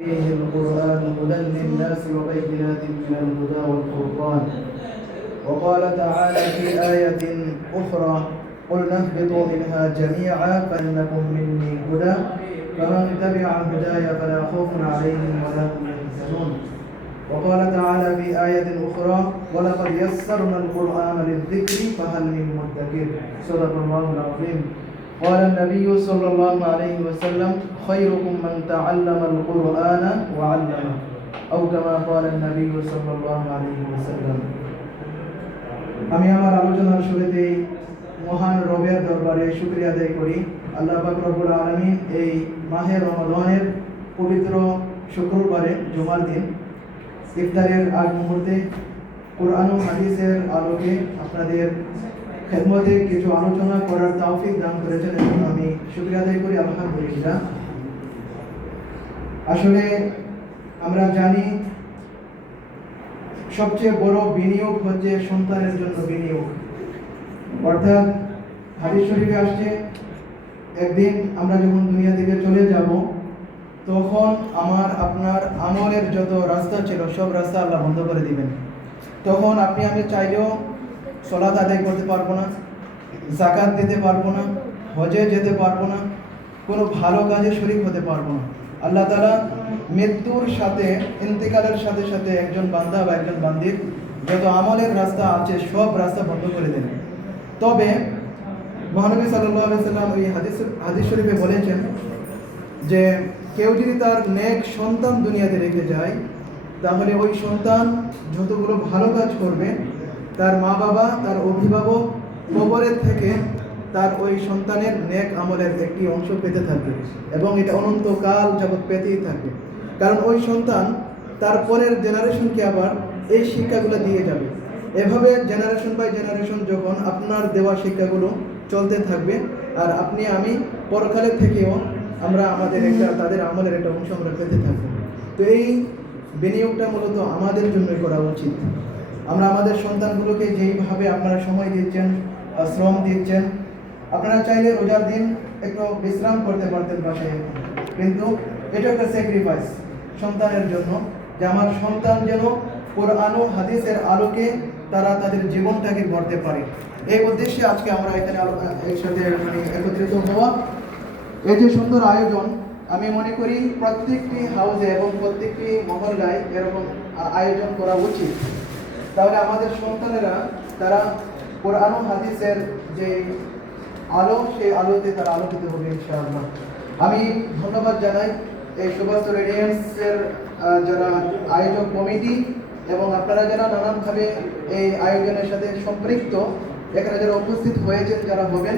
فيه القرآن هدى للناس وبينات من الهدى والفرقان. وقال تعالى في آية أخرى: قل اهبطوا منها جميعا فإنكم مني هدى فمن تبع هداي فلا خوف عليهم ولا هم يحزنون. وقال تعالى في آية أخرى: ولقد يسرنا القرآن للذكر فهل من مدكر. صدق الله العظيم. قال النبي صلى الله عليه وسلم: خيركم من تعلم القرآن وعلمه أو كما قال النبي صلى الله عليه وسلم. আমি আমার আলোচনার শুরুতেই মহান রবের দরবারে শুকরিয়া আদায় করি। আল্লাহ পাক রব্বুল আলামিন এই মাহে রমাদানের পবিত্র শুক্রবারে জুমার দিন ইফতারের আগ মুহূর্তে কোরআন ও হাদিসের আলোকে আপনাদের খেদমতে কিছু আলোচনা করার তৌফিক দান করেছেন এবং আমি শুকরিয়া আদায় করি আলহামদুলিল্লাহ। আসলে আমরা জানি সবচেয়ে বড় বিনিয়োগ হচ্ছে সন্তানের জন্য বিনিয়োগ। অর্থাৎ হাদিস শরীফে আসছে, একদিন আমরা যখন দুনিয়া থেকে চলে যাব তখন আপনার আমলের যত রাস্তা ছিল সব রাস্তা আল্লাহ বন্ধ করে দিবেন। তখন আপনি আমি চাইলেও সালাত আদায় করতে পারবো না, যাকাত দিতে পারবো না, হজে যেতে পারবো না, কোনো ভালো কাজে শরীক হতে পারবো না। আল্লাহ তাআলা মৃত্যুর সাথে, ইন্তেকালের সাথে সাথে একজন বান্দা বা একজন বান্দির যত আমলের রাস্তা আছে সব রাস্তা বন্ধ করে দেন। তবে মহানবী সাল্লাল্লাহু আলাইহি সাল্লাম এই হাদিস শরীফে বলেছেন যে কেউ যদি তার নেক সন্তান দুনিয়াতে রেখে যায় তাহলে ওই সন্তান যতগুলো ভালো কাজ করবে তার মা বাবা, তার অভিভাবক কবরের থেকে তার ওই সন্তানের নেক আমলের একটি অংশ পেতে থাকবে এবং এটা অনন্তকাল যাবৎ পেতেই থাকবে। কারণ ওই সন্তান তার পরের জেনারেশনকে আবার এই শিক্ষাগুলো দিয়ে যাবে। এভাবে জেনারেশন বাই জেনারেশন যখন আপনার দেওয়া শিক্ষাগুলো চলতে থাকবে আর আপনি আমি পরকালের থেকেও আমরা আমাদের তাদের আমলের একটা অংশ আমরা পেতে থাকবো। তো এই বিনিয়োগটা মূলত আমাদের জন্যই করা উচিত। আমরা আমাদের সন্তানগুলোকে যেইভাবে আপনারা সময় দিচ্ছেন, শ্রম দিচ্ছেন, আপনারা চাইলে রোজার দিন একটু বিশ্রাম করতে পারতেন বাসায়, কিন্তু এটা একটা স্যাক্রিফাইস সন্তানের জন্য যে আমার সন্তান যেন কোরআন ও হাদিসের আলোকে তারা তাদের জীবনটাকে গড়তে পারে। এই উদ্দেশ্যে আজকে আমরা এখানে একসাথে একত্রিত হওয়া। এই যে সুন্দর আয়োজন, আমি মনে করি প্রত্যেকটি হাউসে এবং প্রত্যেকটি মহল্লায় এরকম আয়োজন করা উচিত। তাহলে আমাদের সন্তানেরা তারা কোরআন ও হাদিসের যে আলো, সেই আলোতে তারা আলোকিত হবে ইনশাআল্লাহ। আমি ধন্যবাদ জানাই এই সুবাস্ত রেডিয়েন্সের যারা আয়োজক কমিটি এবং আপনারা যারা নানানভাবে এই আয়োজনের সাথে সম্পৃক্ত, এখানে যারা উপস্থিত হয়েছেন, যারা হবেন,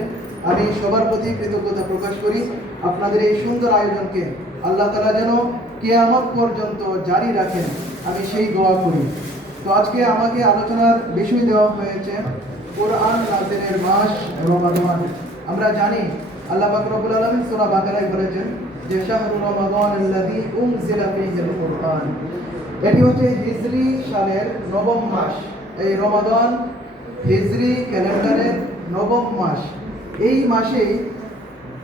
আমি সবার প্রতি কৃতজ্ঞতা প্রকাশ করি। আপনাদের এই সুন্দর আয়োজনকে আল্লাহ তাআলা যেন কিয়ামত পর্যন্ত জারি রাখেন, আমি সেই দোয়া করি। তো আজকে আমাকে আলোচনার বিষয় দেওয়া হয়েছে কোরআন নাযিলের মাস রমাদান। আমরা জানি আল্লাহ পাক রব্বুল আলামিন সূরা বাকারায় বলেছেন যে শাহরুর রমাদানাল্লাযী উনজিলা ফীহিল কুরআন। এটি হচ্ছে হিজরি সালের নবম মাস। এই রমাদান হিজরি ক্যালেন্ডারের নবম মাস। এই মাসেই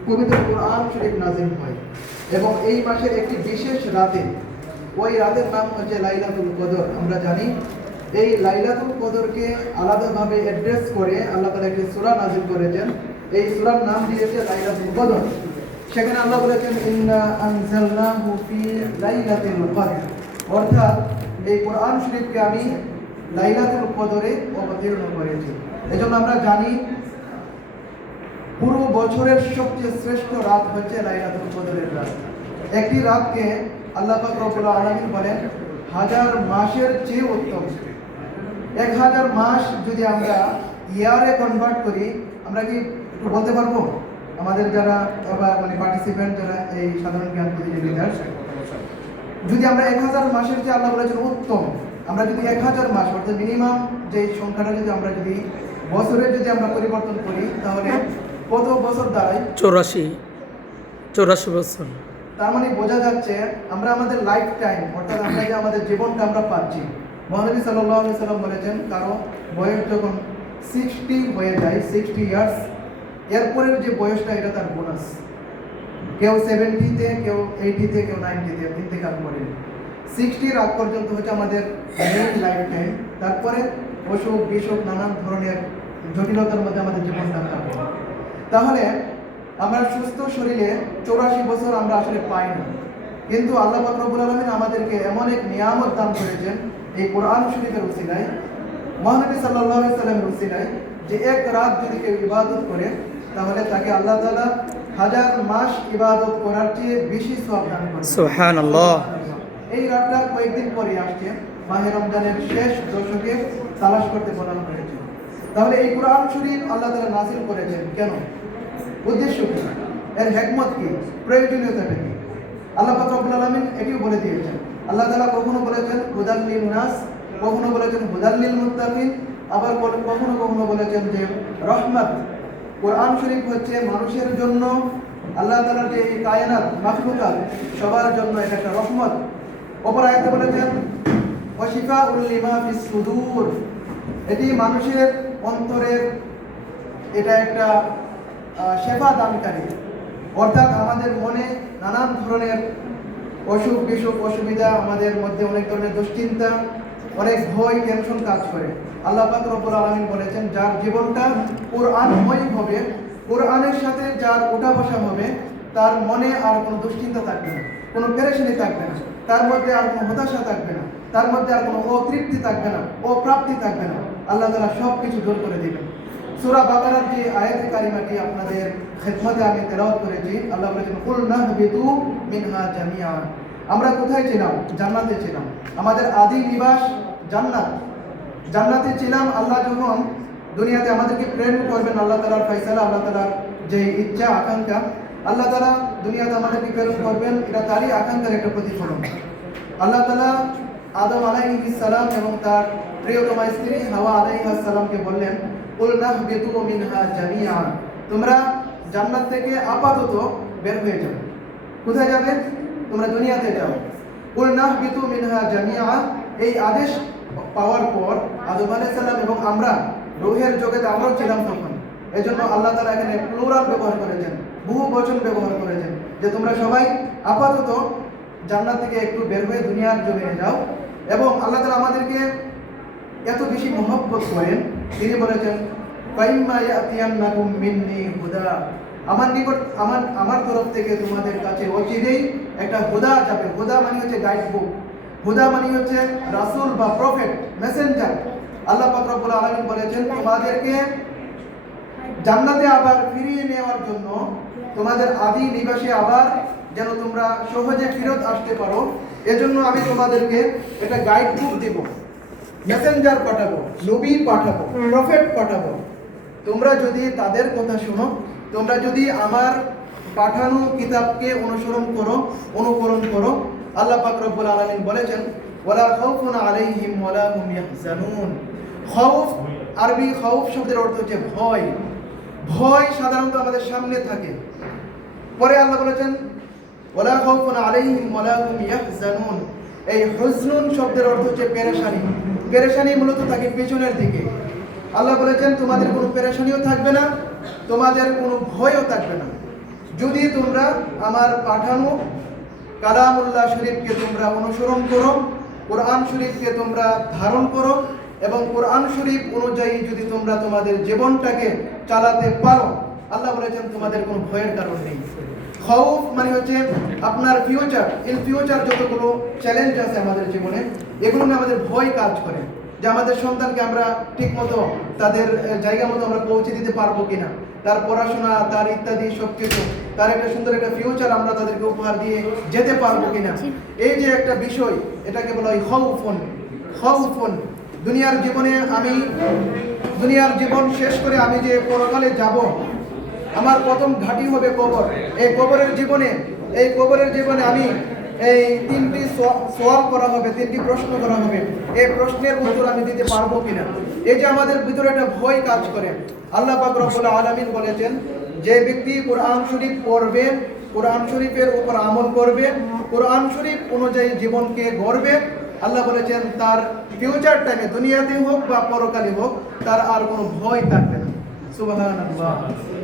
পবিত্র কোরআন শরীফ নাযিল হয় এবং এই মাসের একটি বিশেষ রাতে, ওই রাতের নাম হচ্ছে লাইলাতুল কদর। আমরা জানি এই লাইলাতুল কদরকে আলাদাভাবে অ্যাড্রেস করে আল্লাহ তাআলা একটি সূরা নাযিল করেছেন। এই সূরার নাম দিয়েছে লাইলাতুল কদর। সেখানে আল্লাহ বলেছেন ইন্না আনজালনাহু ফি লাইলাতুল কদর, অর্থাৎ এই কোরআন শরীফকে আমি লাইলাতুল কদরে অবতীর্ণ করেছি। এজন্য আমরা জানি পুরো বছরের সবচেয়ে শ্রেষ্ঠ রাত হচ্ছে লাইলাতুল কদরের রাত। একটি রাতকে আল্লাহ পাক রব্বুল আলামিন বলেন 1000 মাসের চেয়ে উত্তম। 1000 মাস যদি আমরা ইয়ারে কনভার্ট করি, আমরা কি একটু বলতে পারবো? আমাদের যারা পার্টিসিপেন্ট, যারা এই সাধারণ জ্ঞান প্রতিযোগিতার, যদি আমরা 1000 মাসের যে আল্লাহ বলেছেন উত্তম, আমরা যদি 1000 মাস অর্থাৎ মিনিমাম যে সংখ্যাটা যদি আমরা বছরে যদি আমরা পরিবর্তন করি তাহলে কত বছর দাঁড়ায়? 84 বছর। তার মানে বোঝা যাচ্ছে আমরা আমাদের লাইফ টাইম, অর্থাৎ আমরা যে আমাদের জীবনটা আমরা পাচ্ছি। মহানবী সাল্লাল্লাহু আলাইহি সাল্লাম বলেছেন কারো বয়স যখন 60 হয়ে যায়, 60 ইয়ার্স, এরপরের যে বয়সটা এটা তার বোনাস। কেউ 70-তে, কেউ 80-তে, কেউ 90-তে ইন্তেকাল করেন। 60-র আগ পর্যন্ত হচ্ছে আমাদের মেইন লাইফ টাইম। তারপরে অসুখ বিসুখ নানান ধরনের জটিলতার মধ্যে আমাদের জীবনটা কাটে। তাহলে আমরা সুস্থ শরীরে 84 বছর আমরা আসলে পাই না, কিন্তু আল্লাহ পাক রব্বুল আলামিন আমাদেরকে এমন এক নিয়ামত দান করেছেন এই কোরআন শরীফের উসিলায়, মহানবী সাল্লাল্লাহু আলাইহি সাল্লামের উসিলায়, যে এক রাত যদি কেউ ইবাদত করে তাহলে তাকে আল্লাহ তাআলা 1000 মাস ইবাদত করার চেয়ে বেশি সওয়াব দান করবেন। সুবহানাল্লাহ। এই রাতটা কয়েকদিন পরে আসছে, মাহে রমজানের শেষ দশকে তালাশ করতে বলা হয়েছে। তাহলে এই কোরআন শরীফ আল্লাহ তাআলা নাযিল করেছেন কেন? উদ্দেশ্য কি? এর হিকমত কি? প্রয়োজনীয়তাটা কি? আল্লাহ পাক রব্বুল আলামিন এটিও বলে দিয়েছেন। আল্লাহ তাআলা কখনো বলেছেন হুদাল লিন নাস, কখনো বলেছেন হুদাল লিল মুত্তাকিন, আবার কখনো বলেছেন যে রহমত। কোরআন শরীফ হচ্ছে মানুষের জন্য, আল্লাহ তাআলার যে এই কায়নাত মাখলুকাত সবার জন্য এটা একটা রহমত। অপর আয়াতে বলেছেন ওয়াশিফাউল লিমা ফিস সুদূর, এটি মানুষের অন্তরের এটা একটা শেফা দানকারী। অর্থাৎ আমাদের মনে নানান ধরনের অসুখ বিসুখ অসুবিধা, আমাদের মধ্যে অনেক ধরনের দুশ্চিন্তা, অনেক ভয় টেনশন কাজ করে। আল্লাহ পাক রব্বুল আলামিন বলেছেন যার জীবনটা কোরআনময় হবে, কোরআনের সাথে যার ওঠা বসা হবে, তার মনে আর কোনো দুশ্চিন্তা থাকবে না, কোনো পেরেশানি থাকবে না, তার মধ্যে আর কোনো হতাশা থাকবে না, তার মধ্যে আর কোনো অতৃপ্তি থাকবে না, অপ্রাপ্তি থাকবে না। আল্লাহ তাআলা সব কিছু দূর করে দিবেন। সূরা বাকারার যে আয়াতে কারিমাটি আপনাদের খেদমতে আমি তেলাওয়াত করেছি, আল্লাহ বলেছেন কুল নাহবিতু মিনহা জামিআ। আমরা কোথায় ছিলাম? জান্নাতে ছিলাম। আমাদের আদি নিবাস জান্নাত। জান্নাতে ছিলাম। আল্লাহ যখন দুনিয়াতে আমাদেরকে প্রেরণ করবেন, আল্লাহ তাআলার ফয়সালা, আল্লাহ তাআলার যে ইচ্ছা আকাঙ্ক্ষা, আল্লাহ তাআলা দুনিয়াতে আমাদেরকে প্রেরণ করবেন, এটা তারই আকাঙ্ক্ষার একটা প্রতিফলন। আল্লাহ তাআলা আদম আলাইহিস সালাম এবং তার প্রিয়তমা স্ত্রী হাওয়া আলাইহিস সালামকে বললেন কুল নাহবিতু মিনহা জামিআ, তোমরা জান্নাত থেকে আপাতত বের হয়ে যাও। কোথায় যাবে? তোমরা দুনিয়াতে যাও। কুল নাহবিতু মিনহা জামিআ, এই আদেশ পাওয়ার পর আদম আলাইহিস সালাম এবং আমরা রূহের জগতে আমরাও ছিলাম তখন। এজন্য আল্লাহ তাআলা এখানে প্লুরাল ব্যবহার করেছেন, বহু বচন ব্যবহার করেছেন, যে তোমরা সবাই আপাতত জান্নাত থেকে একটু বের হয়ে দুনিয়ার জমিনে যাও। এবং আল্লাহ তাআলা আমাদেরকে এত বেশি মহব্বত করেন, তিনি বলেছেন ফাইম্মা ইয়াতিয়ান্নাকুম মিন্নি হুদা, আমার নিকট আমার তরফ থেকে তোমাদের কাছে অচিরেই একটা হুদা যাবে। হুদা মানে হচ্ছে গাইড বুক, হুদা মানে হচ্ছে রাসূল বা প্রফেট, মেসেঞ্জার। আল্লাহ পাক রব্বুল আলামিন বলেছেন তোমাদেরকে জান্নাতে আবার ফিরিয়ে নেওয়ার জন্য, তোমাদের আদি নিবাসে আবার যেন তোমরা সহজে ফেরত আসতে পারো, এজন্য আমি তোমাদেরকে একটা গাইড বুক দেব, মেসেঞ্জার পাঠাবো, নবী পাঠাবো, প্রফেট পাঠাবো। তোমরা যদি তাদের কথা শোনো, তোমরা যদি আমার পাঠানো কিতাবকে অনুকরণ করো, আল্লাহ পাক রব্বুল আলামিন বলেছেন ওয়ালা খাউফুন আলাইহিম ওয়ালা হুম ইয়াহজানুন। খাউফ, আরবি খাউফ শব্দের অর্থ হচ্ছে ভয়। ভয় সাধারণত আমাদের সামনে থাকে। পরে আল্লাহ বলেছেন ওয়ালা খাউফুন আলাইহিম ওয়ালা হুম ইয়াহজানুন। এই হুজনুন শব্দের অর্থ হচ্ছে পেরেশানি। পেরেশানি মূলত থাকে পেছনের দিকে। আল্লাহ বলেছেন তোমাদের কোনো পেরেশানিও থাকবে না, তোমাদের কোনো ভয়ও থাকবে না, যদি তোমরা আমার পাঠানো কালামুল্লাহ শরীফকে তোমরা অনুসরণ করো, কোরআন শরীফকে তোমরা ধারণ করো, এবং কোরআন শরীফ অনুযায়ী যদি তোমরা তোমাদের জীবনটাকে চালাতে পারো, আল্লাহ বলেছেন তোমাদের কোনো ভয়ের কারণ নেই। খাউফ মানে হচ্ছে আপনার ফিউচার, ইন ফিউচার যতগুলো চ্যালেঞ্জ আছে আমাদের জীবনে, এগুলো নিয়ে আমাদের ভয় কাজ করে, যে আমাদের সন্তানকে আমরা ঠিকমতো তাদের জায়গা মতো আমরা পৌঁছে দিতে পারবো কিনা, তার পড়াশোনা, তার ইত্যাদি সব কিছু, তার একটা সুন্দর একটা ফিউচার আমরা তাদেরকে উপহার দিয়ে যেতে পারবো কিনা। এই যে একটা বিষয়, এটাকে বলা হয় খাউফুন। খাউফুন, দুনিয়ার জীবন শেষ করে আমি যে পরকালে যাব, আমার প্রথম ঘাঁটি হবে কবর। এই কবরের জীবনে আমি এই তিনটি সওয়াল করা হবে, তিনটি প্রশ্ন করা হবে, এই প্রশ্নের উত্তর আমি দিতে পারবো কিনা। এই যে আমাদের ভিতরে একটা ভয় কাজ করে, আল্লাহ পাক রব্বুল আলামিন বলেছেন যে ব্যক্তি কোরআন শরীফ পড়বে, কোরআন শরীফের উপর আমল করবে, কোরআন শরীফ অনুযায়ী জীবনকে গড়বে, আল্লাহ বলেছেন তার ফিউচার টাইমে দুনিয়াতে হোক বা পরকালে হোক তার আর কোনো ভয় থাকবে না। সুবহানাল্লাহ।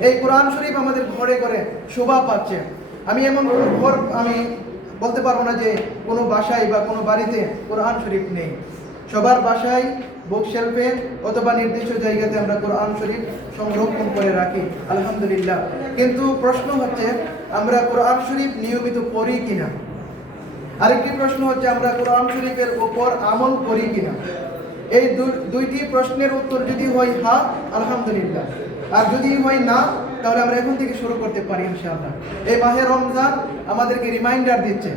এই কোরআন শরীফ আমাদের ঘরে ঘরে শোভা পাচ্ছে। আমি এমন কোনো ঘর আমি বলতে পারবো না যে কোনো বাসায় বা কোনো বাড়িতে কোরআন শরীফ নেই। সবার বাসায় বুকশেলফে অথবা নির্দিষ্ট জায়গাতে আমরা কোরআন শরীফ সংরক্ষণ করে রাখি, আলহামদুলিল্লাহ। কিন্তু প্রশ্ন হচ্ছে আমরা কোরআন শরীফ নিয়মিত পড়ি কিনা। আরেকটি প্রশ্ন হচ্ছে আমরা কোরআন শরীফের উপর আমল করি কিনা। এই দুইটি প্রশ্নের উত্তর যদি হয় হ্যাঁ, আলহামদুলিল্লাহ, আর যদি হয় না, তাহলে আমরা এখন থেকে শুরু করতে পারি ইনশাআল্লাহ। এই মাহে রমজান আমাদেরকে রিমাইন্ডার দিচ্ছে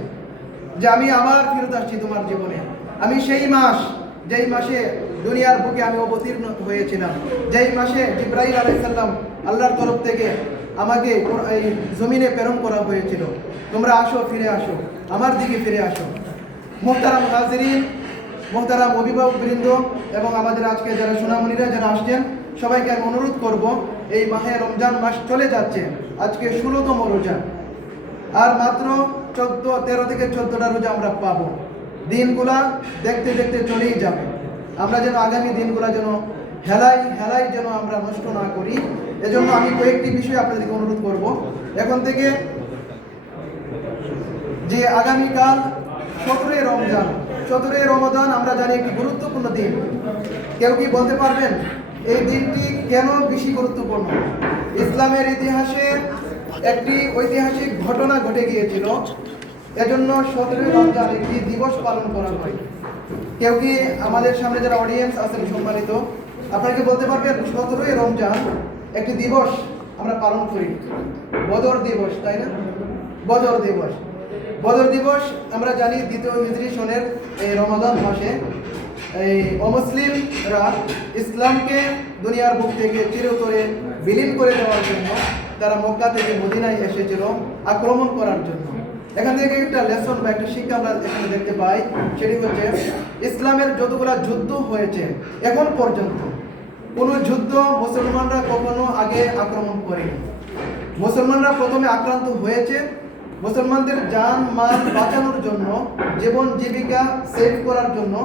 যে আমি আবার ফেরত আসছি তোমার জীবনে। আমি সেই মাস যেই মাসে দুনিয়ার বুকে আমি অবতীর্ণ হয়েছিলাম, যেই মাসে জিবরাইল আলাইহিস সালাম আল্লাহর তরফ থেকে আমাকে এই জমিনে প্রেরণ করা হয়েছিল। তোমরা আসো, ফিরে আসো, আমার দিকে ফিরে আসো। মুহতারাম হাজিরিন, মুহতারাম অভিভাবকবৃন্দ এবং আমাদের আজকে যারা সোনামণিরা যারা আসছেন, সবাইকে আমি অনুরোধ করব, এই মাহে রমজান মাস চলে যাচ্ছে, আজকে 16তম রোজা, আর মাত্র 13 থেকে 14টা রোজা আমরা পাবো। দিনগুলা দেখতে দেখতে চলেই যাবে। আমরা যেন আগামী দিনগুলা যেন হেলাই যেন আমরা নষ্ট না করি। এজন্য আমি কয়েকটি বিষয় আপনাদেরকে অনুরোধ করব। এখন থেকে যে আগামীকাল 17 রমজান, 17 রমজান আমরা জানি একটি গুরুত্বপূর্ণ দিন। কেউ কি বলতে পারবেন এই দিনটি কেন বেশি গুরুত্বপূর্ণ? ইসলামের ইতিহাসে একটি ঐতিহাসিক ঘটনা ঘটে গিয়েছিল, এজন্য 17 রমজান একটি দিবস পালন করা হয়। কেউ কি আমাদের সামনে যারা অডিয়েন্স আছেন সম্মানিত, আপনাকে বলতে পারবেন 17 রমজান একটি দিবস আমরা পালন করি, বদর দিবস, তাই না? বদর দিবস। বদর দিবস আমরা জানি 2য় হিজরি সনের এই রমাদান মাসে এই অমুসলিমরা ইসলামকে দুনিয়ার বুক থেকে চিরতরে বিলীন করে দেওয়ার জন্য তারা মক্কা থেকে মদিনায় এসেছিল আক্রমণ করার জন্য। এখান থেকে একটা লেসন বা একটা শিক্ষা আমরা এখানে দেখতে পাই, সেটি হচ্ছে ইসলামের যতগুলা যুদ্ধ হয়েছে এখন পর্যন্ত কোনো যুদ্ধ মুসলমানরা কখনো আগে আক্রমণ করেনি। মুসলমানরা প্রথমে আক্রান্ত হয়েছে মুসলমানদের জান মাল বাঁচানোর জন্য, জীবন জীবিকা সেভ করার জন্য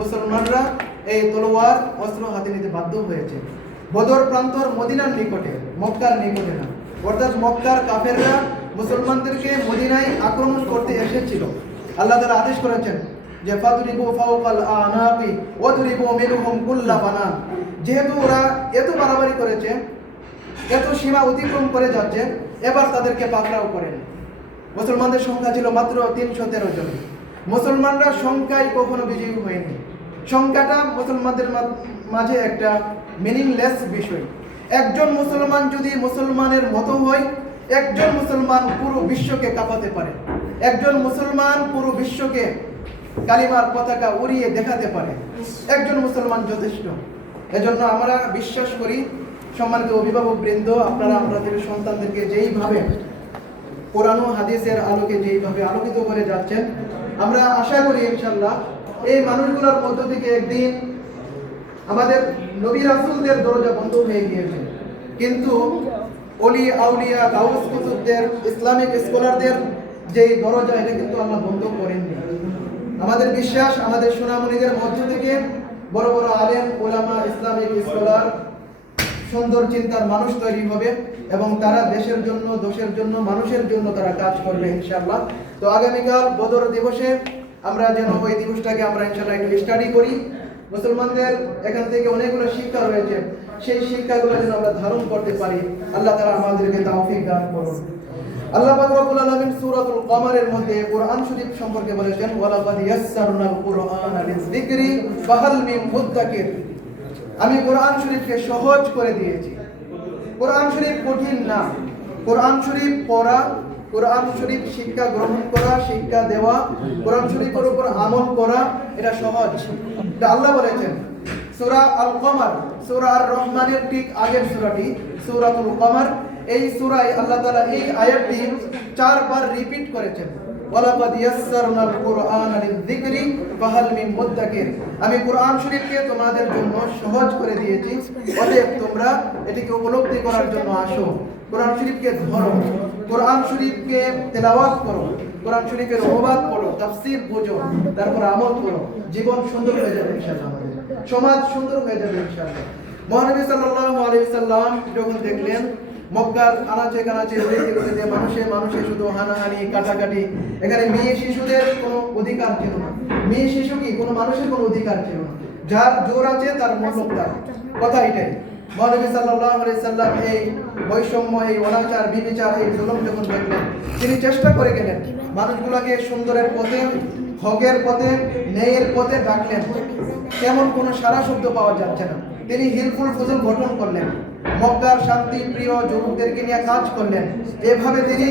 মুসলমানরা এই তলোয়ার অস্ত্র হাতে নিতে বাধ্য হয়েছে। বদর প্রান্তর মদিনার নিকটে, মক্কার নিকটে না, অর্থাৎ মক্কার কাফেররা মুসলমানদেরকে মদিনায় আক্রমণ করতে এসেছিল। আল্লাহ তাআলা আদেশ করেছেন যে ফাদরিবু ফাওকাল আনাবি ওয়াদরিবু মিনহুম কুল্লা বানান। যেহেতু ওরা এত বাড়াবাড়ি করেছে, এত সীমা অতিক্রম করে যাচ্ছে, এবার তাদেরকে পাকড়াও করেন। মুসলমানদের সংখ্যা ছিল মাত্র 313 জন। মুসলমানরা সংখ্যায় কখনো বিজয়ী হয়নি। সংখ্যাটা মুসলমানদের মাঝে একটা মিনিংলেস বিষয়। একজন মুসলমান যদি মুসলমানের মতো হয়, একজন মুসলমান পুরো বিশ্বকে কাঁপাতে পারে, একজন মুসলমান পুরো বিশ্বকে কালিমার পতাকা উড়িয়ে দেখাতে পারে, একজন মুসলমান যথেষ্ট। এজন্য আমরা বিশ্বাস করি, সম্মানিত অভিভাবক বৃন্দ, আপনারা আপনাদের সন্তানদেরকে যেইভাবে কোরআন ও হাদিসের আলোকে যেইভাবে আলোকিত করে যাচ্ছেন, আমরা আশা করি ইনশাআল্লাহ এই মানুষগুলোর মধ্য থেকে একদিন আমাদের নবী রাসূলদের দরজা বন্ধ হয়ে গিয়েছে, কিন্তু ওলি আউলিয়া গাউস কুতুবদের, ইসলামিক স্কলারদের যেই দরজা, এটা কিন্তু আল্লাহ বন্ধ করেননি। আমাদের বিশ্বাস আমাদের সোনামণিদের মধ্য থেকে বড় বড় আলেম, ওলামা, ইসলামিক স্কলার, সুন্দর চিন্তার মানুষ তৈরি হবে এবং তারা দেশের জন্য, দেশের জন্য, মানুষের জন্য তারা কাজ করবে ইনশাআল্লাহ। তো আগামীকাল বদর দিবসে আমরা যেন ওই দিবসটাকে আমরা ইনশাআল্লাহ একটু স্টাডি করি। মুসলমানদের এখান থেকে অনেকগুলো শিক্ষা রয়েছে, সেই শিক্ষাগুলো যেন আমরা ধারণ করতে পারি। আল্লাহ তাআলা আমাদেরকে তৌফিক দান করুন। আল্লাহ পাক রব্বুল আলামিন সূরাতুল কমারের মধ্যে কোরআন শরীফ সম্পর্কে বলেছেন, ওয়ালাকাদ ইয়াসসারনাল কুরআনা লিযিকরি ফাহাল মিন মুদ্দাকির। আমি কোরআন শরীফকে সহজ করে দিয়েছি। কোরআন শরীফ কঠিন না। কোরআন শরীফ পড়া, কোরআন শরীফ শিক্ষা গ্রহণ করা, শিক্ষা দেওয়া, কোরআন শরীফের উপর আমল করা, এটা সহজ। এটা আল্লাহ বলেছেন সূরা আল কমার, সূরা আর রহমানের ঠিক আগের সূরাটি সূরাতুল কমার। এই সূরায় আল্লাহ তাআলা এই আয়াতটি 4 বার রিপিট করেছেন, ওয়ালাকাদ ইয়াসসারনাল কুরআনা লিযিকরি ফাহাল মিন মুদ্দাকির। আমি কোরআন শরীফকে তোমাদের জন্য সহজ করে দিয়েছি, অতএব তোমরা এটিকে উপলব্ধি করার জন্য আসো। কোরআন শরীফকে ধরো, কোরআন শরীফকে তেলাওয়াত করো, কোরআন শরীফের অনুবাদ পড়ো, তাফসীর বুঝো, তারপর আমল করো। জীবন সুন্দর হয়ে যাবে ইনশাআল্লাহ, সমাজ সুন্দর হয়ে যাবে ইনশাআল্লাহ। মহানবী সাল্লাল্লাহু আলাইহি ওয়াসাল্লাম যখন দেখলেন মক্কার আনাচে কানাচে ঘুরে মানুষে শুধু হানাহানি কাটাকাটি। এখানে মেয়ে শিশুদের কোনো অধিকার ছিল না, মেয়ে শিশু কি কোনো মানুষের কোনো অধিকার ছিল না। যার জোর আছে তার মতলব তার কথা এটাই। মহানবী সাল্লাল্লাহু আলাইহি সাল্লাম এই বৈষম্য, এই অনাচার বিবিচার, এই জুলুম যখন দেখলেন, তিনি চেষ্টা করে গেলেন মানুষগুলোকে সুন্দরের পথে, হকের পথে, ন্যায়ের পথে ডাকলেন। তেমন কোনো সারা শব্দ পাওয়া যাচ্ছে না। তিনি হিলফুল ফুজুল গঠন করলেন, মক্কার শান্তি প্রিয় যুবকদেরকে নিয়ে কাজ করলেন। এভাবে তিনি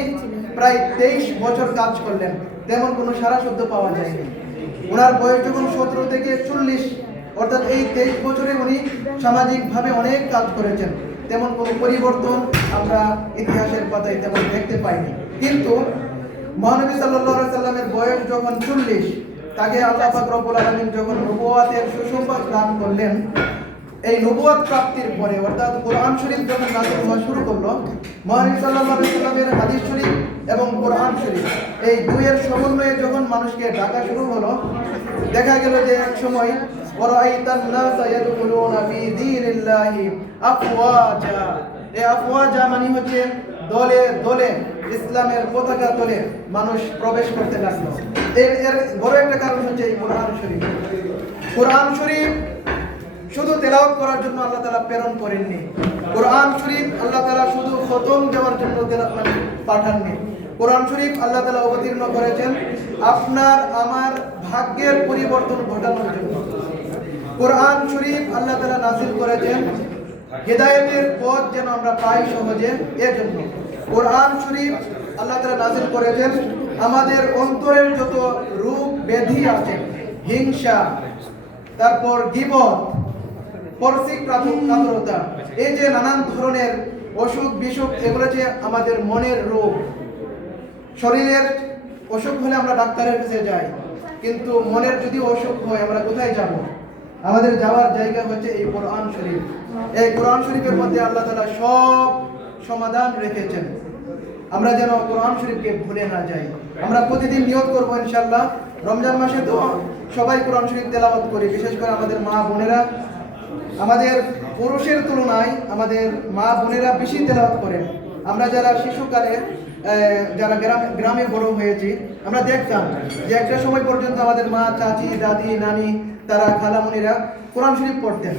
প্রায় 23 বছর কাজ করলেন, তেমন কোনো সারা শব্দ পাওয়া যায়নি। ওনার বয়স যখন 17 থেকে 40, অর্থাৎ এই 23 বছরে উনি সামাজিকভাবে অনেক কাজ করেছেন, তেমন কোনো পরিবর্তন আমরা ইতিহাসের পাতায় তেমন দেখতে পাইনি। কিন্তু মহানবী সাল্লাল্লাহু আলাইহি সাল্লামের বয়স যখন 40, তাকে আল্লাহ পাক রব্বুল আলামিন যখন নবুয়তের সুসংবাদ দান করলেন, এই নবুয়ত প্রাপ্তির পরে অর্থাৎ কোরআন শরীফ যখন নাযিল হওয়া শুরু করলো, মহানবী সাল্লাল্লাহু আলাইহি সাল্লামের হাদিস শরীফ এবং কোরআন শরীফ এই দুইয়ের সমন্বয়ে যখন মানুষকে ডাকা শুরু হলো, দেখা গেল যে এক সময় ওয়ারাইতান নাসা ইয়াদখুলুনা ফি দীনিল্লাহি আফওয়াজা। এই আফওয়াজা মানে হচ্ছে দলে দলে, ইসলামের পতাকা তলে মানুষ প্রবেশ করতে লাগলো। এর বড় একটা কারণ হচ্ছে এই কোরআন শরীফ। কোরআন শরীফ শুধু তেলাওয়াত করার জন্য আল্লাহ তাআলা প্রেরণ করেননি। কোরআন শরীফ আল্লাহ তাআলা শুধু খতম দেওয়ার জন্য পাঠাননি। কোরআন শরীফ আল্লাহ তাআলা অবতীর্ণ করেছেন আপনার আমার ভাগ্যের পরিবর্তন ঘটানোর জন্য। কোরআন শরীফ আল্লাহ তাআলা নাযিল করেছেন হিদায়াতের পথ যেন আমরা পাই সহজে, এর জন্য। কোরআন শরীফ আল্লাহ তাআলা নাযিল করেছেন আমাদের অন্তরের যত রোগ ব্যাধি আছে, হিংসা, তারপর গীবত, পরসিক কাতরতা, এই যে নানান ধরনের অসুখ বিসুখ, এগুলো যে আমাদের মনের রোগ। শরীরের অসুখ হলে আমরা ডাক্তারের কাছে যাই, কিন্তু মনের যদি অসুখ হয় আমরা কোথায় যাব? আমাদের যাওয়ার জায়গা হচ্ছে এই কোরআন শরীফ। এই কোরআন শরীফের মধ্যে আল্লাহ তাআলা সব সমাধান রেখেছেন। আমরা যেন কোরআন শরীফকে ভুলে না যাই। আমরা প্রতিদিন নিয়ত করবো ইনশাআল্লাহ, রমজান মাসে তো সবাই কোরআন শরীফ তেলাওয়াত করি, বিশেষ করে আমাদের মা বোনেরা। আমাদের পুরুষের তুলনায় আমাদের মা বোনেরা বেশি তেলাওয়াত করেন। আমরা যারা শিশুকালে যারা গ্রামে বড় হয়েছি, আমরা দেখতাম যে একটা সময় পর্যন্ত আমাদের মা, চাচি, দাদি, নানি, তারা খালামণিরা কোরআন শরীফ পড়তেন।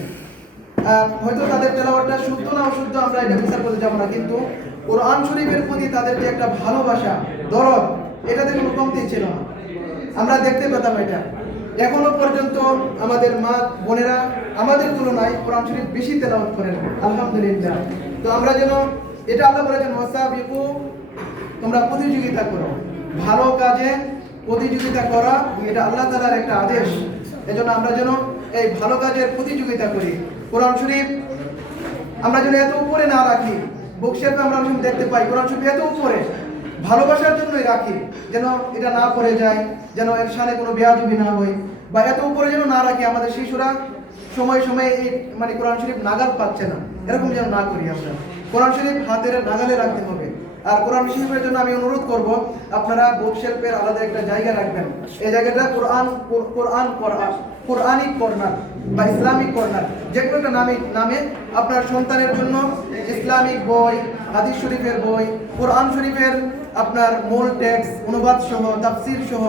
হয়তো তাদের তেলাওয়াতটা শুদ্ধ না অশুদ্ধ আমরা এটা বিচার করতে যাব না, কিন্তু কোরআন শরীফের প্রতি তাদের যে একটা ভালোবাসা, দরদ, এটাতে কোনো কমতি ছিল না। আমরা দেখতে পেতাম এটা। এখনো পর্যন্ত আমাদের মা বোনেরা আমাদের তুলনায় কোরআন শরীফ বেশি তেলাওয়াত করেন, আলহামদুলিল্লাহ। তো আমরা যেন, এটা আল্লাহ বলেছেন ওয়াসাবিকু, তোমরা প্রতিযোগিতা করো, ভালো কাজে প্রতিযোগিতা করা, এটা আল্লাহ তাআলার একটা আদেশ। এজন্য আমরা যেন এই ভালো কাজের প্রতিযোগিতা করি। কোরআন শরীফ আমরা যেন এত উপরে না রাখি। বুক শেলফে আমরা দেখতে পাই কোরআন শরীফ এত উপরে, ভালোবাসার জন্যই রাখি, যেন এটা না পড়ে যায়, যেন এর সাথে কোনো বেয়াদবি না হয়, বা এত উপরে যেন না রাখি আমাদের শিশুরা সময় সময় এই মানে কোরআন শরীফ নাগাল পাচ্ছে না, এরকম যেন না করি আমরা। কোরআন শরীফ হাতের নাগালে রাখতে হবে। আর কোরআন শরীফের জন্য আমি অনুরোধ করব, আপনারা বুক শেলফের আলাদা একটা জায়গা রাখবেন। এই জায়গাটা কোরআনিক কর্নার বা ইসলামিক কর্নার, যে কোনো একটা নামে আপনার সন্তানের জন্য ইসলামিক বই, হাদিস শরীফের বই, কোরআন শরীফের আপনার মূল টেক্সট, অনুবাদ সহ, তাফসীর সহ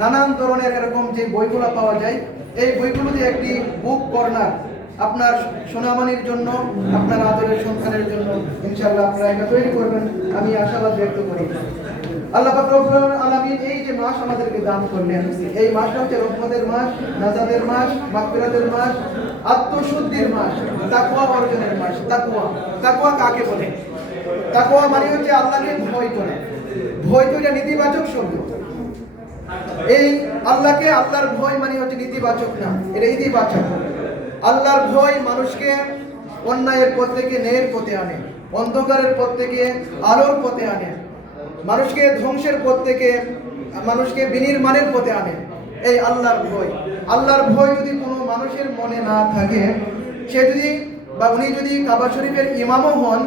নানান ধরনের এরকম যে বইগুলো পাওয়া যায়, এই বইগুলো দিয়ে একটি বুক কর্নার আপনার সোনামণির জন্য, আপনার আদরের সন্তানের জন্য ইনশাআল্লাহ আপনারা এটা তৈরি করবেন, আমি আশাবাদ ব্যক্ত করি। আল্লাহ পাক রব্বুল আলামিন এই যে মাস আমাদেরকে দান করলেন, এই মাসটা হচ্ছে রহমতের মাস, নাজাতের মাস, মাগফিরাতের মাস, আত্মশুদ্ধির মাস, তাকওয়া অর্জনের মাস। তাকওয়া কাকে বলে? তাকওয়া মানে হচ্ছে আল্লাহকে ভয় করা। ভয় তো এটা নেতিবাচক শব্দ। এই আল্লাহকে, আল্লাহর ভয় মানে হচ্ছে নেতিবাচক না, এটা ইতিবাচক। আল্লাহর ভয় মানুষকে অন্যায়ের পথ থেকে ন্যায়ের পথে আনে, অন্ধকারের পথ থেকে আলোর পথে আনে, মানুষকে ধ্বংসের পথ থেকে মানুষকে বিনির্মাণের পথে আনে। এই আল্লাহর ভয়। আল্লাহর ভয় যদি কোনো মানুষের মনে না থাকে, সে যদি বা উনি যদি কাবা শরীফের ইমামও হন,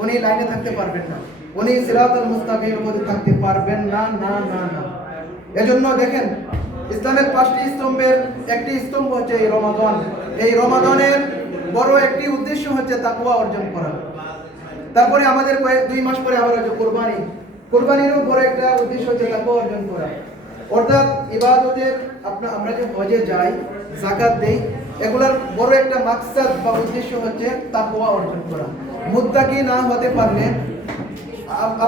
উনি লাইনে থাকতে পারবেন না, উনি সিরাতুল মুস্তাকিমের মধ্যে থাকতে পারবেন না, না না না। এজন্য দেখেন, ইসলামের 5টি স্তম্ভের একটি স্তম্ভ হচ্ছে এই রমাদান। এই রমাদানের বড় একটি উদ্দেশ্য হচ্ছে তাকওয়া অর্জন করা। তারপরে আমাদের 2 মাস পরে আবার আছে কোরবানি। কোরবানিরও বড় একটা উদ্দেশ্য হচ্ছে তাকওয়া অর্জন করা। অর্থাৎ ইবাদতের আমরা যে হজে যাই, যাকাত দেই, এগুলার বড় একটা মাকসাদ বা উদ্দেশ্য হচ্ছে তাকওয়া অর্জন করা। মুত্তাকি না হতে পারলে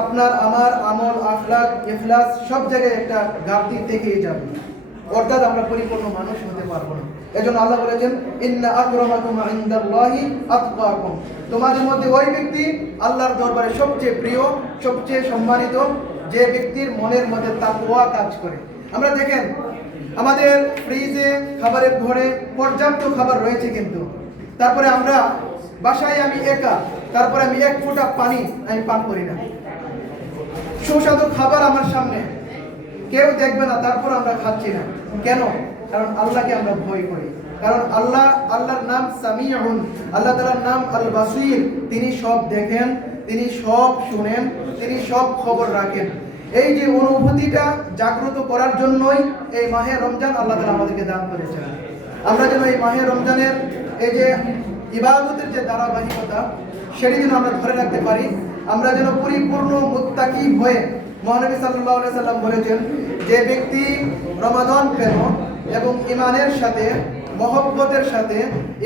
আপনার আমার আমল, আখলাক, ইখলাস সব জায়গায় একটা ঘাটতি থেকেই যাবে, অর্থাৎ আমরা পরিপূর্ণ মানুষ হতে পারবো না। এজন্য আল্লাহ বলেছেন, ইন্না আকরামাকুম ইনদাল্লাহি আতকাকুম, তোমাদের মধ্যে ওই ব্যক্তি আল্লাহর দরবারে সবচেয়ে প্রিয়, সবচেয়ে সম্মানিত যে ব্যক্তির মনের মধ্যে তাকওয়া কাজ করে। আমরা দেখেন আমাদের ফ্রিজে, খাবারের ঘরে পর্যাপ্ত খাবার রয়েছে, কিন্তু তারপরে আমরা বাসায় আমি একা, তারপরে আমি 1 ফোঁটা পানি আমি পান করি না। সুস্বাদু খাবার আমার সামনে, কেউ দেখবে না, তারপর আমরা খাচ্ছি না। কেন? কারণ আল্লাহকে আমরা ভয় করি। কারণ আল্লাহর নাম সামিউন, আল্লাহ তাআলার নাম আল বাসীর, তিনি সব দেখেন, তিনি সব শুনেন, তিনি সব খবর রাখেন। এই যে অনুভূতিটা জাগ্রত করার জন্যই এই মাহে রমজান আল্লাহ তাআলা আমাদেরকে দান করেছেন। আমরা যেন এই মাহে রমজানের এই যে ইবাদতের যে ধারাবাহিকতা, সেটি যেন আমরা ধরে রাখতে পারি। আমরা যেন পরিপূর্ণ মুত্তাকি হয়ে, মহানবী সাল্লাল্লাহু আলাইহি সাল্লাম বলেছেন, যে ব্যক্তি রমাদান পেল এবং ঈমানের সাথে, মহব্বতের সাথে,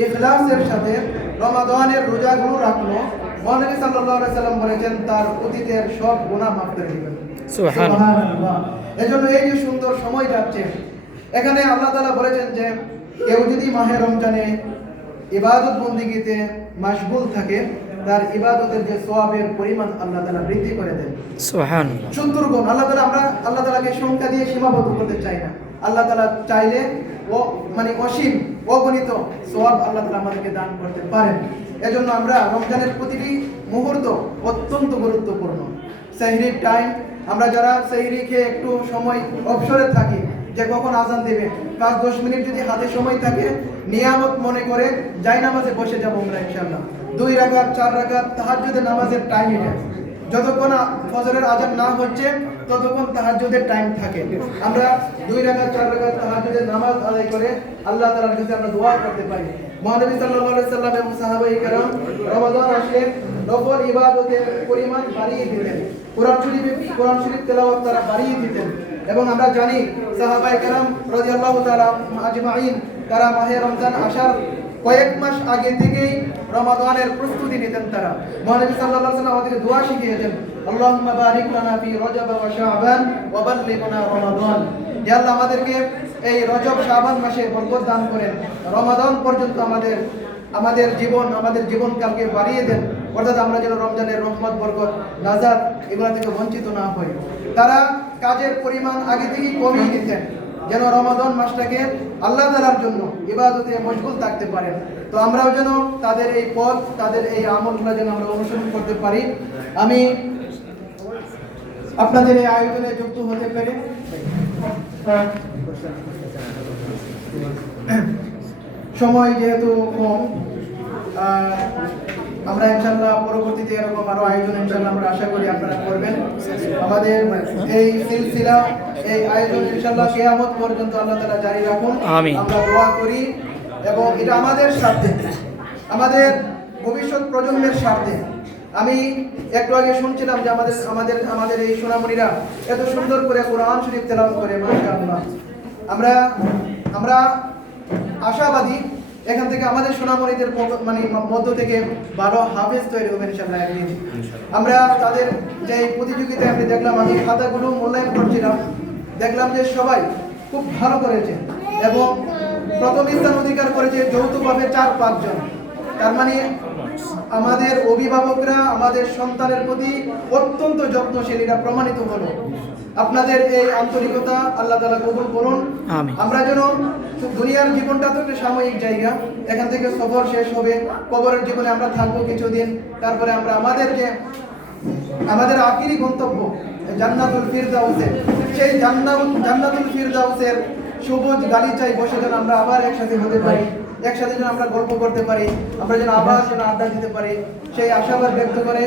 ইখলাসের সাথে রমাদানের রোজাগুলো রাখলো, মহানবী সাল্লাল্লাহু আলাইহি সাল্লাম বলেছেন তার অতীতের সব গুনাহ মাফ করে দিবেন। সুবহানাল্লাহ। এজন্য এই যে সুন্দর সময় যাচ্ছে, এখানে আল্লাহ তাআলা বলেছেন যে কেউ যদি মাহে রমজানে ইবাদত বন্দেগীতে মাশগুল থাকে, তার ইবাদতের যে সওয়াবের পরিমাণ আল্লাহ তাআলা বৃদ্ধি করে দেন। সুবহানাল্লাহ। 70 গুণ। আল্লাহ তাআলাকে সংখ্যা দিয়ে সীমাবদ্ধ করতে চায় না। আল্লাহ তাআলা চাইলে ও অসীম, অগণিত সওয়াব আল্লাহ তাআলা আমাদেরকে দান করতে পারেন। এজন্য আমরা রমজানের প্রতিটি মুহূর্ত অত্যন্ত গুরুত্বপূর্ণ। সেহরির টাইম, আমরা যারা সেহরি খেয়ে একটু সময় অবসরে থাকি, যে কখন আজান দেবে, 5-10 মিনিট যদি হাতে সময় থাকে, নিয়ামত মনে করে জায়নামাজে বসে যাবো আমরা ইনশাআল্লাহ। 2 রাকাত 4 রাকাত তাহাজ্জুদের নামাজের টাইম এটা। যতক্ষণ ফজরের আজান না হচ্ছে ততক্ষণ তাহাজ্জুদের টাইম থাকে। আমরা 2 রাকাত 4 রাকাত তাহাজ্জুদের নামাজ আদায় করে আল্লাহ তাআলার কাছে আমরা দোয়া করতে পারি। মহানবী সাল্লাল্লাহু আলাইহি সাল্লাম এবং সাহাবায়ে কেরাম রমাদান আসলে নফল ইবাদতের পরিমাণ বাড়িয়ে দিতেন, কোরআন শরীফ তেলাওয়াত তারা বাড়িয়ে দিতেন। এবং আমরা জানি সাহাবায়ে কেরাম রাদিয়াল্লাহু তাআলা আজমাইন, তারা মাহে রমজান আসার কয়েক মাস আগে থেকেই রমাদানের প্রস্তুতি নিতেন। তারা মহানবী সাল্লাল্লাহু আলাইহি ওয়াসাল্লাম আমাদেরকে দোয়া শিখিয়েছেন, আল্লাহুম্মা বারিক লানা ফি রজব ওয়া শাবান ওয়া বাল্লিগনা রমাদান। ইয়া আল্লাহ, আমাদেরকে এই রজব শাবান মাসে বরকত দান করেন, রমাদান পর্যন্ত আমাদের জীবনকালকে বাড়িয়ে দেন, অর্থাৎ আমরা যেন রমজানের রহমত, বরকত, নাজাত এগুলো থেকে বঞ্চিত না হই। তারা কাজের পরিমাণ আগে থেকেই কমিয়ে দিতেন, যেন রমাদান মাসটাকে আল্লাহ তাআলার জন্য ইবাদতে মশগুল থাকতে পারেন। তো আমরাও যেন তাদের এই পথ, তাদের এই আমলগুলো যেন আমরা অনুসরণ করতে পারি। আমি আপনাদের এই আয়োজনে যুক্ত হতে পেরে সময় যেহেতু কম, আমরা ইনশাআল্লাহ পরবর্তীতে এরকম আরো আয়োজন ইনশাআল্লাহ আমরা আশা করি আপনারা করবেন। আমাদের এই সিলসিলা, এই আয়োজন ইনশাআল্লাহ কিয়ামত পর্যন্ত আল্লাহ তাআলা জারি রাখুন, আমরা দোয়া করি। এবং এটা আমাদের স্বার্থে, আমাদের ভবিষ্যৎ প্রজন্মের স্বার্থে। আমি একটু আগে শুনছিলাম যে আমাদের এই সোনামণিরা এত সুন্দর করে কোরআন শরীফ তেলাওয়াত করে, মাশাআল্লাহ। আমরা আশাবাদী এখান থেকে আমাদের সোনামণিদের মধ্য থেকে ভালো হাফেজ তৈরি হবে ইনশাআল্লাহ একদিন। আমরা তাদের যে প্রতিযোগিতায় আমি দেখলাম, আমি খাতাগুলো মূল্যায়ন করছিলাম, দেখলাম যে সবাই খুব ভালো করেছে এবং প্রথম স্থান অধিকার করেছে যৌথভাবে 4-5 জন। তার মানে আমাদের অভিভাবকরা আমাদের সন্তানের প্রতি অত্যন্ত যত্নশীল, এটা প্রমাণিত হলো। আপনাদের এই আন্তরিকতা আল্লাহ তাআলা কবুল করুন। আমরা যেন, দুনিয়ার জীবনটা তো একটা সাময়িক জায়গা, এখান থেকে সফর শেষ হবে, কবরের জীবনে আমরা থাকবো কিছুদিন, তারপরে আমরা আমাদের আখিরি গন্তব্য জান্নাতুল ফিরদাউসে, সেই জান্নাতুল ফিরদাউসের সবুজ গালিচায় বসে যেন আমরা আবার একসাথে হতে পারি, একসাথে যেন আমরা গল্প করতে পারি, আমরা যেন আবার আড্ডা দিতে পারি, সেই আশাবাদ ব্যক্ত করে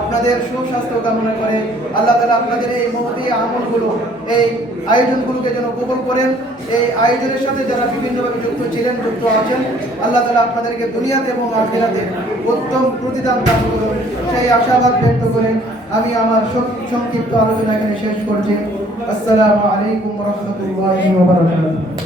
আপনাদের সুস্বাস্থ্য কামনা করে আল্লাহ তাআলা আপনাদের এই মহতী আমলগুলো এই আয়োজনগুলোকে যেন কবুল করেন। এই আয়োজনের সাথে যারা বিভিন্নভাবে যুক্ত ছিলেন, যুক্ত আছেন, আল্লাহ তাআলা আপনাদেরকে দুনিয়াতে এবং আখিরাতে উত্তম প্রতিদান দান করুন, সেই আশাবাদ ব্যক্ত করে আমি আমার সংক্ষিপ্ত আলোচনা এখানে শেষ করছি। আসসালামু আলাইকুম ওয়া রাহমাতুল্লাহি ওয়া বারাকাতুহু।